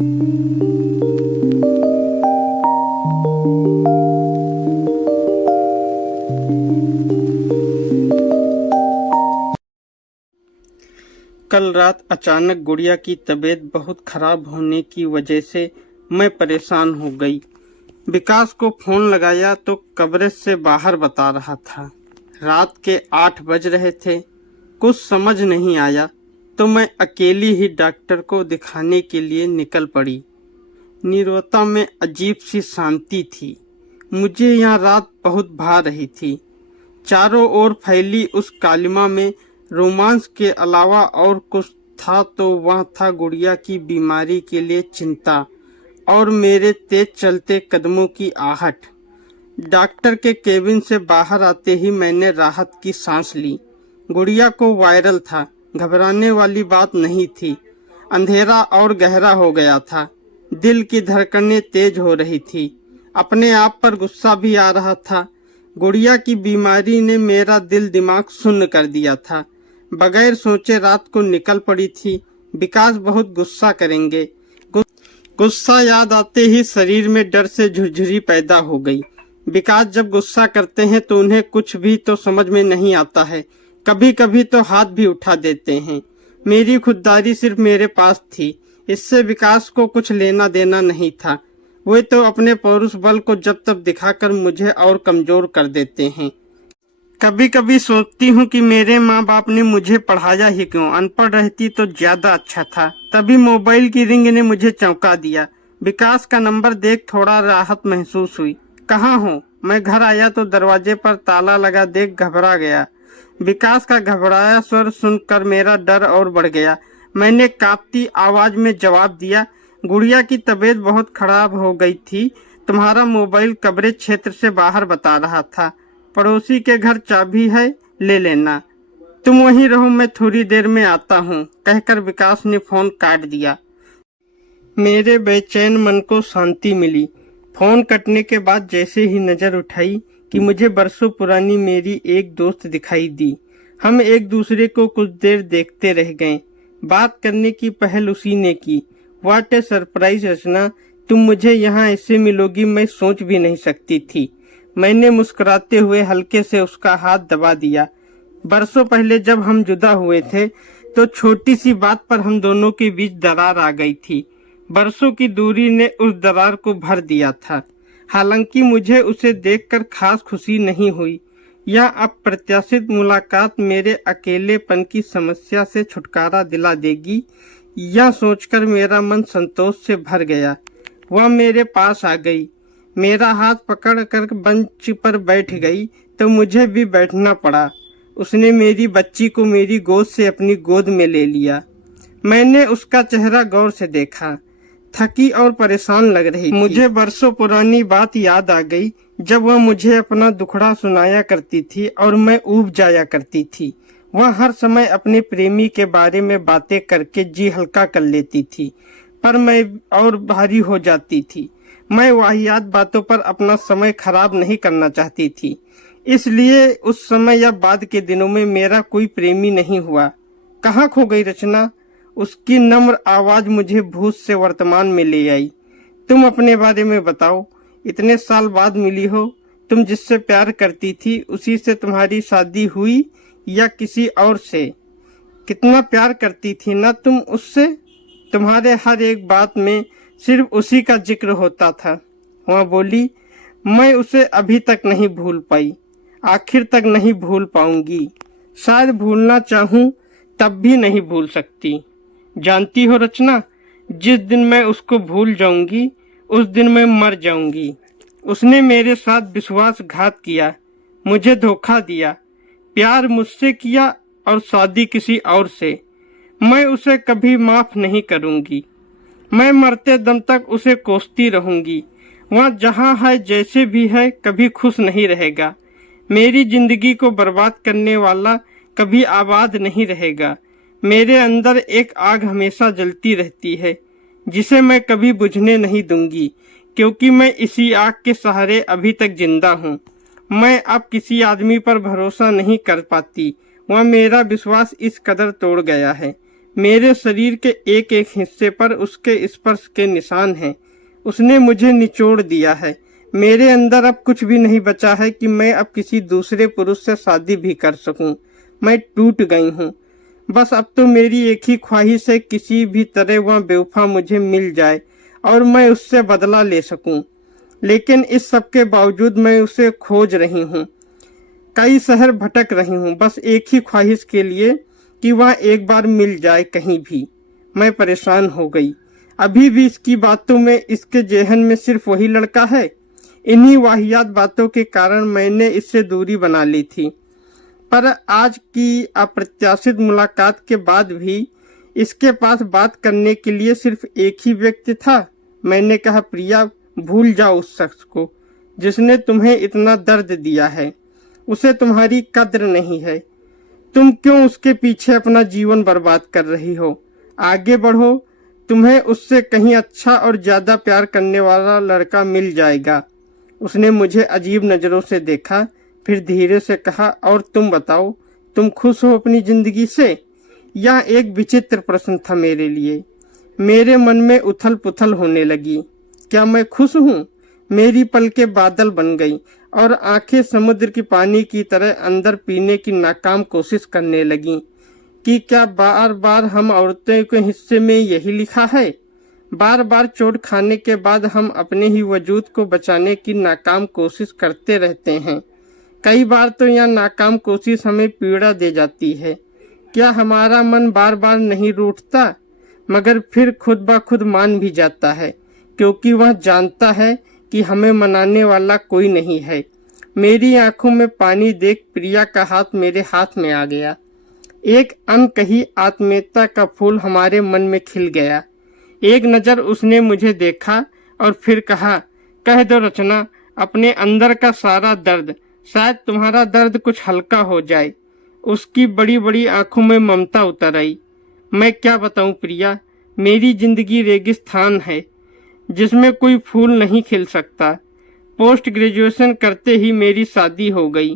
कल रात अचानक गुड़िया की तबीयत बहुत खराब होने की वजह से मैं परेशान हो गई। विकास को फोन लगाया तो कवरेज से बाहर बता रहा था। रात के 8 बज रहे थे। कुछ समझ नहीं आया तो मैं अकेली ही डॉक्टर को दिखाने के लिए निकल पड़ी। नीरवता में अजीब सी शांति थी। मुझे यहाँ रात बहुत भा रही थी। चारों ओर फैली उस कालिमा में रोमांस के अलावा और कुछ था तो वह था गुड़िया की बीमारी के लिए चिंता और मेरे तेज चलते कदमों की आहट। डॉक्टर के केबिन से बाहर आते ही मैंने राहत की सांस ली। गुड़िया को वायरल था, घबराने वाली बात नहीं थी। अंधेरा और गहरा हो गया था। दिल की धड़कनें तेज हो रही थी। अपने आप पर गुस्सा भी आ रहा था। गुड़िया की बीमारी ने मेरा दिल दिमाग सुन्न कर दिया था। बगैर सोचे रात को निकल पड़ी थी। विकास बहुत गुस्सा करेंगे। गुस्सा याद आते ही शरीर में डर से झुरझुरी पैदा हो गई। विकास जब गुस्सा करते हैं तो उन्हें कुछ भी तो समझ में नहीं आता है। कभी कभी तो हाथ भी उठा देते हैं। मेरी खुददारी सिर्फ मेरे पास थी। इससे विकास को कुछ लेना देना नहीं था। वे तो अपने पौरुष बल को जब तक दिखाकर मुझे और कमजोर कर देते हैं। कभी कभी सोचती हूँ कि मेरे माँ बाप ने मुझे पढ़ाया ही क्यों। अनपढ़ रहती तो ज्यादा अच्छा था। तभी मोबाइल की रिंग ने मुझे चौंका दिया। विकास का नंबर देख थोड़ा राहत महसूस हुई। कहाँ हो? मैं घर आया तो दरवाजे पर ताला लगा देख घबरा गया। विकास का घबराया स्वर सुनकर मेरा डर और बढ़ गया। मैंने कांपती आवाज में जवाब दिया, गुड़िया की तबीयत बहुत खराब हो गई थी। तुम्हारा मोबाइल कवरेज क्षेत्र से बाहर बता रहा था। पड़ोसी के घर चाबी है, ले लेना। तुम वहीं रहो, मैं थोड़ी देर में आता हूँ, कहकर विकास ने फोन काट दिया। मेरे बेचैन मन को शांति मिली। फोन कटने के बाद जैसे ही नजर उठाई कि मुझे बरसों पुरानी मेरी एक दोस्त दिखाई दी। हम एक दूसरे को कुछ देर देखते रह गए। बात करने की पहल उसी ने की। व्हाट ए सरप्राइज रचना, तुम मुझे यहाँ ऐसे मिलोगी मैं सोच भी नहीं सकती थी। मैंने मुस्कुराते हुए हल्के से उसका हाथ दबा दिया। बरसों पहले जब हम जुदा हुए थे तो छोटी सी बात पर हम दोनों के बीच दरार आ गई थी। बरसों की दूरी ने उस दरार को भर दिया था। हालांकि मुझे उसे देखकर खास खुशी नहीं हुई। यह अप्रत्याशित मुलाकात मेरे अकेलेपन की समस्या से छुटकारा दिला देगी, यह सोचकर मेरा मन संतोष से भर गया। वह मेरे पास आ गई, मेरा हाथ पकड़कर बेंच पर बैठ गई तो मुझे भी बैठना पड़ा। उसने मेरी बच्ची को मेरी गोद से अपनी गोद में ले लिया। मैंने उसका चेहरा गौर से देखा। थकी और परेशान लग रही थी। मुझे बरसों पुरानी बात याद आ गई जब वह मुझे अपना दुखड़ा सुनाया करती थी और मैं ऊब जाया करती थी। वह हर समय अपने प्रेमी के बारे में बातें करके जी हल्का कर लेती थी, पर मैं और भारी हो जाती थी। मैं वाहियात बातों पर अपना समय खराब नहीं करना चाहती थी। इसलिए उस समय या बाद के दिनों में मेरा कोई प्रेमी नहीं हुआ। कहाँ खो गई रचना? उसकी नम्र आवाज मुझे भूत से वर्तमान में ले आई। तुम अपने बारे में बताओ, इतने साल बाद मिली हो। तुम जिससे प्यार करती थी उसी से तुम्हारी शादी हुई या किसी और से? कितना प्यार करती थी ना तुम उससे? तुम्हारे हर एक बात में सिर्फ उसी का जिक्र होता था। वह बोली, मैं उसे अभी तक नहीं भूल पाई, आखिर तक नहीं भूल पाऊंगी। शायद भूलना चाहूं तब भी नहीं भूल सकती। जानती हो रचना, जिस दिन मैं उसको भूल जाऊंगी उस दिन मैं मर जाऊंगी। उसने मेरे साथ विश्वासघात किया, मुझे धोखा दिया, प्यार मुझसे किया और शादी किसी और से। मैं उसे कभी माफ नहीं करूंगी। मैं मरते दम तक उसे कोसती रहूंगी। वह जहाँ है जैसे भी है कभी खुश नहीं रहेगा। मेरी जिंदगी को बर्बाद करने वाला कभी आबाद नहीं रहेगा। मेरे अंदर एक आग हमेशा जलती रहती है जिसे मैं कभी बुझने नहीं दूंगी, क्योंकि मैं इसी आग के सहारे अभी तक जिंदा हूँ। मैं अब किसी आदमी पर भरोसा नहीं कर पाती। वह मेरा विश्वास इस कदर तोड़ गया है। मेरे शरीर के एक एक हिस्से पर उसके स्पर्श के निशान हैं। उसने मुझे निचोड़ दिया है। मेरे अंदर अब कुछ भी नहीं बचा है कि मैं अब किसी दूसरे पुरुष से शादी भी कर सकूं। मैं टूट गई हूं। बस अब तो मेरी एक ही ख्वाहिश है, किसी भी तरह वह बेवफा मुझे मिल जाए और मैं उससे बदला ले सकूं। लेकिन इस सब के बावजूद मैं उसे खोज रही हूं। कई शहर भटक रही हूं, बस एक ही ख्वाहिश के लिए कि वह एक बार मिल जाए कहीं भी। मैं परेशान हो गई। अभी भी इसकी बातों में, इसके जेहन में सिर्फ वही लड़का है। इन्हीं वाहियात बातों के कारण मैंने इससे दूरी बना ली थी। पर आज की अप्रत्याशित मुलाकात के बाद भी इसके पास बात करने के लिए सिर्फ एक ही व्यक्ति था। मैंने कहा, प्रिया, भूल जाओ उस शख्स को जिसने तुम्हें इतना दर्द दिया है। उसे तुम्हारी कद्र नहीं है। तुम क्यों उसके पीछे अपना जीवन बर्बाद कर रही हो? आगे बढ़ो, तुम्हें उससे कहीं अच्छा और ज्यादा प्यार करने वाला लड़का मिल जाएगा। उसने मुझे अजीब नजरों से देखा, फिर धीरे से कहा, और तुम बताओ, तुम खुश हो अपनी जिंदगी से? यह एक विचित्र प्रश्न था मेरे लिए। मेरे मन में उथल पुथल होने लगी। क्या मैं खुश हूँ? मेरी पलकें बादल बन गई और आंखें समुद्र की पानी की तरह अंदर पीने की नाकाम कोशिश करने लगी कि क्या बार बार हम औरतों के हिस्से में यही लिखा है? बार बार चोट खाने के बाद हम अपने ही वजूद को बचाने की नाकाम कोशिश करते रहते हैं। कई बार तो यह नाकाम कोशिश हमें पीड़ा दे जाती है। क्या हमारा मन बार बार नहीं रूठता, मगर फिर खुद ब खुद मान भी जाता है, क्योंकि वह जानता है कि हमें मनाने वाला कोई नहीं है। मेरी आंखों में पानी देख प्रिया का हाथ मेरे हाथ में आ गया। एक अनकही आत्मीयता का फूल हमारे मन में खिल गया। एक नजर उसने मुझे देखा और फिर कहा, कह दो रचना, अपने अंदर का सारा दर्द, शायद तुम्हारा दर्द कुछ हल्का हो जाए। उसकी बड़ी बड़ी आंखों में ममता उतर आई। मैं क्या बताऊं प्रिया, मेरी जिंदगी रेगिस्तान है जिसमें कोई फूल नहीं खिल सकता। पोस्ट ग्रेजुएशन करते ही मेरी शादी हो गई।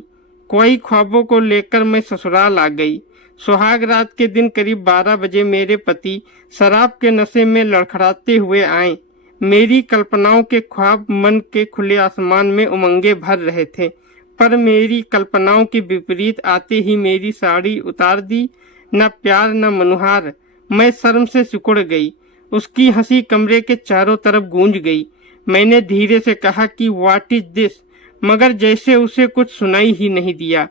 कोई ख्वाबों को लेकर मैं ससुराल आ गई। सुहाग रात के दिन करीब 12 बजे मेरे पति शराब के नशे में लड़खड़ाते हुए आए। मेरी कल्पनाओं के ख्वाब मन के खुले आसमान में उमंगे भर रहे थे, पर मेरी कल्पनाओं के विपरीत आते ही मेरी साड़ी उतार दी। न प्यार न मनुहार। मैं शर्म से सिकुड़ गई। उसकी हंसी कमरे के चारों तरफ गूंज गई। मैंने धीरे से कहा कि व्हाट इज दिस, मगर जैसे उसे कुछ सुनाई ही नहीं दिया।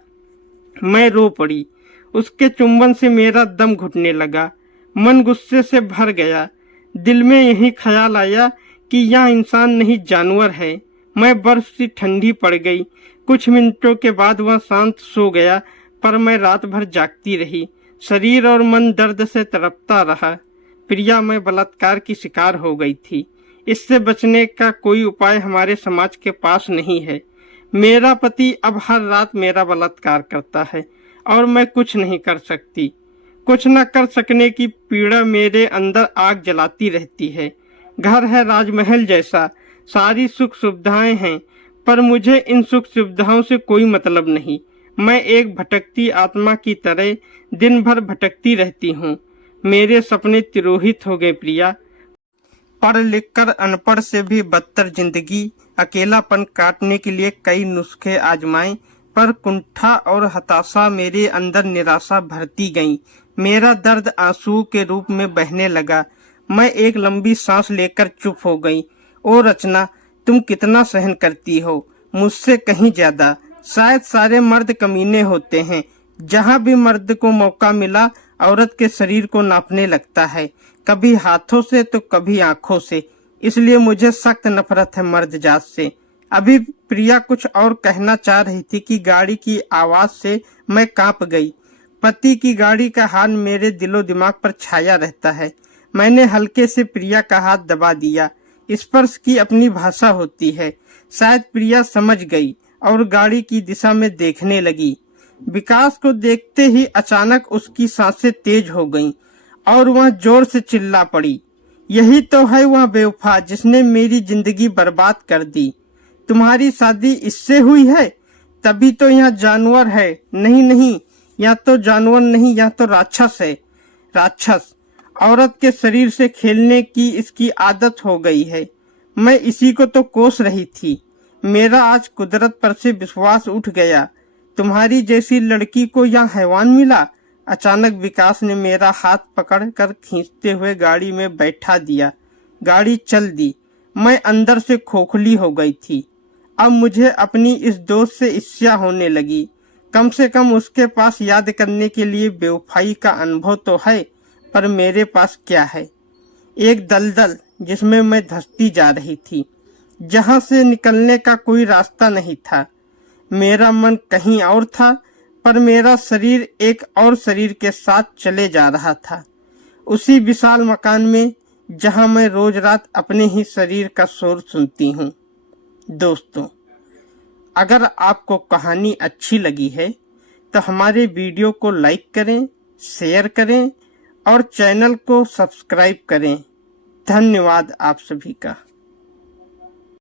मैं रो पड़ी। उसके चुंबन से मेरा दम घुटने लगा। मन गुस्से से भर गया। दिल में यही ख्याल आया कि यह इंसान नहीं, जानवर है। मैं बर्फ सी ठंडी पड़ गई। कुछ मिनटों के बाद वह शांत सो गया, पर मैं रात भर जागती रही। शरीर और मन दर्द से तड़पता रहा। प्रिया, मैं बलात्कार की शिकार हो गई थी। इससे बचने का कोई उपाय हमारे समाज के पास नहीं है। मेरा पति अब हर रात मेरा बलात्कार करता है और मैं कुछ नहीं कर सकती। कुछ न कर सकने की पीड़ा मेरे अंदर आग जलाती रहती है। घर है राजमहल जैसा, सारी सुख सुविधाएं हैं, पर मुझे इन सुख सुविधाओं से कोई मतलब नहीं। मैं एक भटकती आत्मा की तरह दिन भर भटकती रहती हूँ। मेरे सपने तिरोहित हो गए प्रिया। पढ़ लिख कर अनपढ़ से भी बदतर जिंदगी, अकेलापन काटने के लिए कई नुस्खे आजमाए, पर कुंठा और हताशा मेरे अंदर निराशा भरती गई। मेरा दर्द आंसू के रूप में बहने लगा। मैं एक लंबी सांस लेकर चुप हो गई। ओ रचना, तुम कितना सहन करती हो, मुझसे कहीं ज्यादा। शायद सारे मर्द कमीने होते हैं। जहाँ भी मर्द को मौका मिला औरत के शरीर को नापने लगता है, कभी हाथों से तो कभी आंखों से। इसलिए मुझे सख्त नफरत है मर्द जात से। अभी प्रिया कुछ और कहना चाह रही थी कि गाड़ी की आवाज से मैं कांप गई। पति की गाड़ी का हाथ मेरे दिलो दिमाग पर छाया रहता है। मैंने हल्के से प्रिया का हाथ दबा दिया। स्पर्श की अपनी भाषा होती है। शायद प्रिया समझ गई और गाड़ी की दिशा में देखने लगी। विकास को देखते ही अचानक उसकी सांसें तेज हो गईं और वह जोर से चिल्ला पड़ी, यही तो है वह बेवफा जिसने मेरी जिंदगी बर्बाद कर दी। तुम्हारी शादी इससे हुई है? तभी तो यह जानवर है। नहीं नहीं, यह तो जानवर नहीं, यह तो राक्षस है। राक्षस। औरत के शरीर से खेलने की इसकी आदत हो गई है। मैं इसी को तो कोस रही थी। मेरा आज कुदरत पर से विश्वास उठ गया। तुम्हारी जैसी लड़की को यहाँ हैवान मिला। अचानक विकास ने मेरा हाथ पकड़कर खींचते हुए गाड़ी में बैठा दिया। गाड़ी चल दी। मैं अंदर से खोखली हो गई थी। अब मुझे अपनी इस दोस्त से ईर्ष्या होने लगी। कम से कम उसके पास याद करने के लिए बेवफाई का अनुभव तो है, पर मेरे पास क्या है? एक दलदल जिसमें मैं धंसती जा रही थी, जहां से निकलने का कोई रास्ता नहीं था। मेरा मन कहीं और था, पर मेरा शरीर एक और शरीर के साथ चले जा रहा था, उसी विशाल मकान में जहां मैं रोज रात अपने ही शरीर का शोर सुनती हूँ। दोस्तों, अगर आपको कहानी अच्छी लगी है तो हमारे वीडियो को लाइक करें, शेयर करें और चैनल को सब्सक्राइब करें। धन्यवाद आप सभी का।